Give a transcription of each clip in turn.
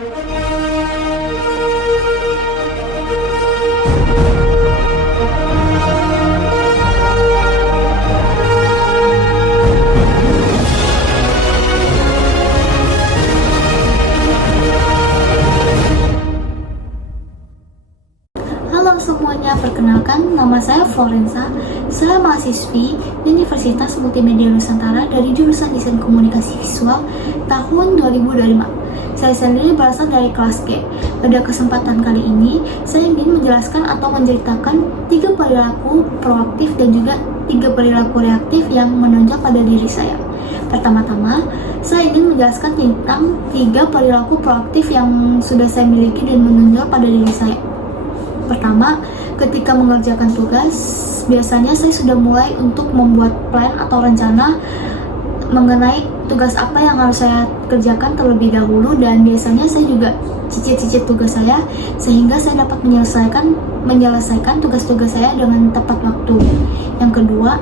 Halo semuanya, perkenalkan nama saya Florensa. Saya mahasiswi Universitas Multimedia Nusantara dari jurusan Desain Komunikasi Visual tahun 2025. Saya sendiri berasal dari kelas G. Pada kesempatan kali ini, saya ingin menjelaskan atau menceritakan 3 perilaku proaktif dan juga 3 perilaku reaktif yang menonjol pada diri saya. Pertama-tama, saya ingin menjelaskan tentang 3 perilaku proaktif yang sudah saya miliki dan menonjol pada diri saya. Pertama, ketika mengerjakan tugas, biasanya saya sudah mulai untuk membuat plan atau rencana mengenai tugas apa yang harus saya kerjakan terlebih dahulu, dan biasanya saya juga cicit-cicit tugas saya sehingga saya dapat menyelesaikan tugas-tugas saya dengan tepat waktu. Yang kedua,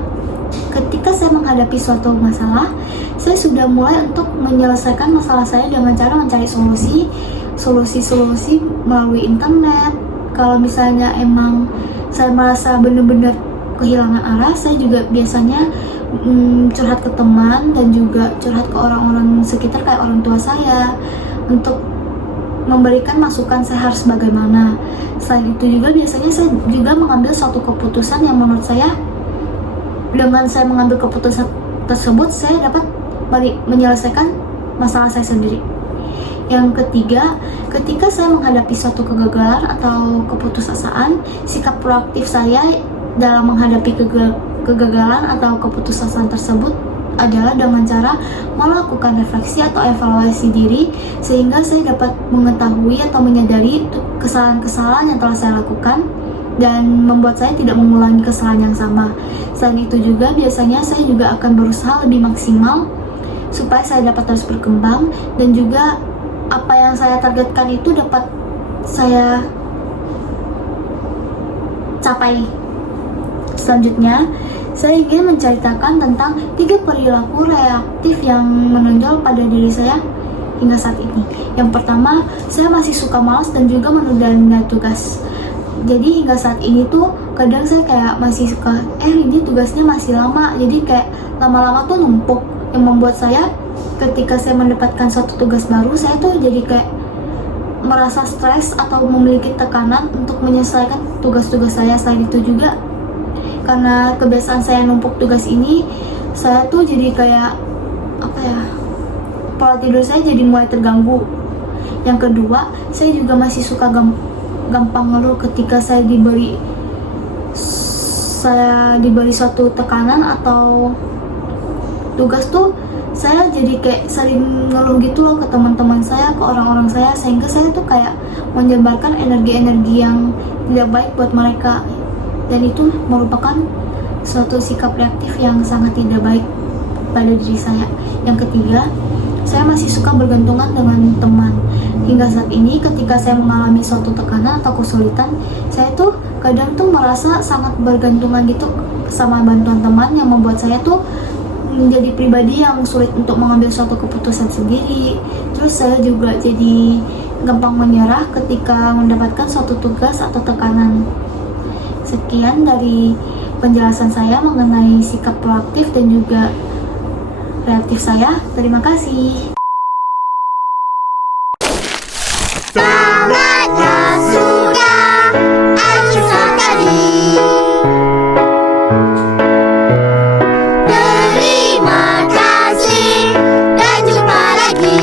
ketika saya menghadapi suatu masalah, saya sudah mulai untuk menyelesaikan masalah saya dengan cara mencari solusi melalui internet. Kalau misalnya emang saya merasa benar-benar kehilangan arah, saya juga biasanya curhat ke teman dan juga curhat ke orang-orang sekitar kayak orang tua saya untuk memberikan masukan saya harus bagaimana. Selain itu juga biasanya saya juga mengambil suatu keputusan yang menurut saya, dengan saya mengambil keputusan tersebut saya dapat menyelesaikan masalah saya sendiri. Yang ketiga, ketika saya menghadapi suatu kegagalan atau keputusasaan, sikap proaktif saya dalam menghadapi kegagalan atau keputusasaan tersebut adalah dengan cara melakukan refleksi atau evaluasi diri, sehingga saya dapat mengetahui atau menyadari kesalahan-kesalahan yang telah saya lakukan dan membuat saya tidak mengulangi kesalahan yang sama. Selain itu juga biasanya saya juga akan berusaha lebih maksimal supaya saya dapat terus berkembang, dan juga apa yang saya targetkan itu dapat saya capai. Selanjutnya, saya ingin menceritakan tentang 3 perilaku reaktif yang menonjol pada diri saya hingga saat ini. Yang pertama, saya masih suka malas dan juga menunda tugas. Jadi hingga saat ini tuh kadang saya kayak masih suka, ini tugasnya masih lama, jadi kayak lama-lama tuh numpuk, yang membuat saya ketika saya mendapatkan suatu tugas baru, saya tuh jadi kayak merasa stres atau memiliki tekanan untuk menyelesaikan tugas-tugas saya. Selain itu juga karena kebiasaan saya numpuk tugas ini, saya tuh jadi kayak pola tidur saya jadi mulai terganggu. Yang kedua, saya juga masih suka gampang ngeluh ketika saya diberi suatu tekanan atau tugas tuh, saya jadi kayak sering ngeluh gitu loh ke teman-teman saya, ke orang-orang saya, sehingga saya tuh kayak menyebarkan energi-energi yang tidak baik buat mereka, dan itu merupakan suatu sikap reaktif yang sangat tidak baik pada diri saya. Yang ketiga, saya masih suka bergantungan dengan teman. Hingga saat ini ketika saya mengalami suatu tekanan atau kesulitan, saya tuh kadang tuh merasa sangat bergantungan gitu sama bantuan teman, yang membuat saya tuh menjadi pribadi yang sulit untuk mengambil suatu keputusan sendiri. Terus saya juga jadi gampang menyerah ketika mendapatkan suatu tugas atau tekanan. Sekian dari penjelasan saya mengenai sikap proaktif dan juga reaktif saya. Terima kasih. Saatnya sudah akhir sekali. Terima kasih dan jumpa lagi.